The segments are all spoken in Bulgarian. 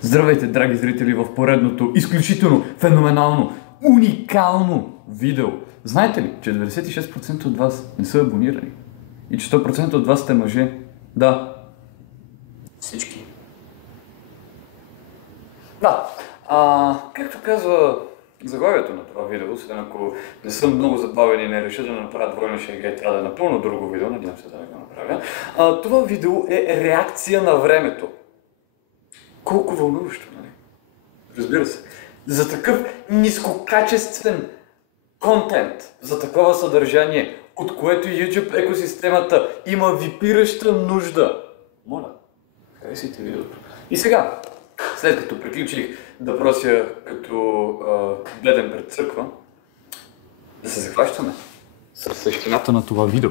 Здравейте, драги зрители, в поредното изключително, феноменално, уникално видео. Знаете ли, че 96% от вас не са абонирани? И че 100% от вас сте мъже? Да. Всички. Да. Както казва заглавието на това видео, освен ако не съм много забавен и не реша да направя двойна шега и трябва да е напълно друго видео, надявам се да не го направя, това видео е реакция на времето. Колко вълнуващо, нали? Разбира се. За такъв нискокачествен контент, за такова съдържание, от което YouTube екосистемата има випираща нужда. Моля, харесайте видеото. И сега, след като приключих да прося като гледам пред църква, да се захващаме с същината на това видео.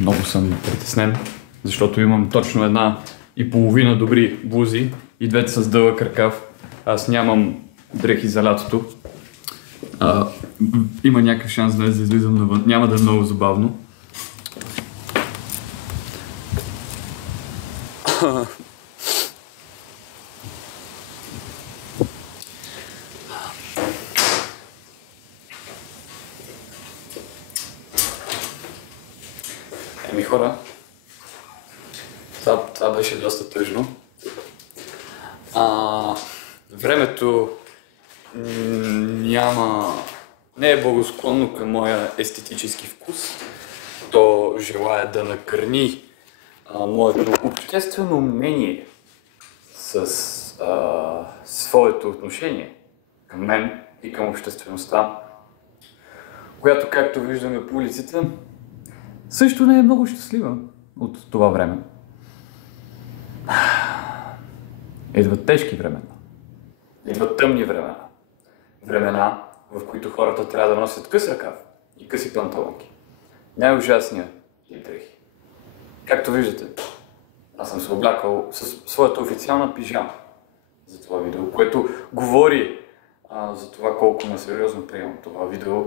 Много съм притеснен, защото имам точно 1,5 добри бузи и двете с дълъг ръкав. Аз нямам дрехи за лятото. Има някакъв шанс днес да излизам навън. Няма да е много забавно. Еми хора, това беше доста тъжно. Времето не е благосклонно към моя естетически вкус. То желая да накърни моето обществено мнение с своето отношение към мен и към обществеността, която, както виждаме по улицата, също не е много щастлива от това време. Идват тежки времена. Идват тъмни времена. Времена, в които хората трябва да носят къс ръкав и къси панталонки. Най-ужасният тип дрехи. Както виждате, аз съм се облякал със своята официална пижама за това видео, което говори за това колко насериозно приемам това видео.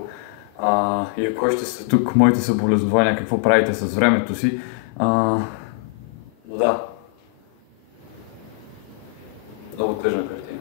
И ако още сте тук, моите съболезнования, какво правите с времето си. Но да, много тъжна картина.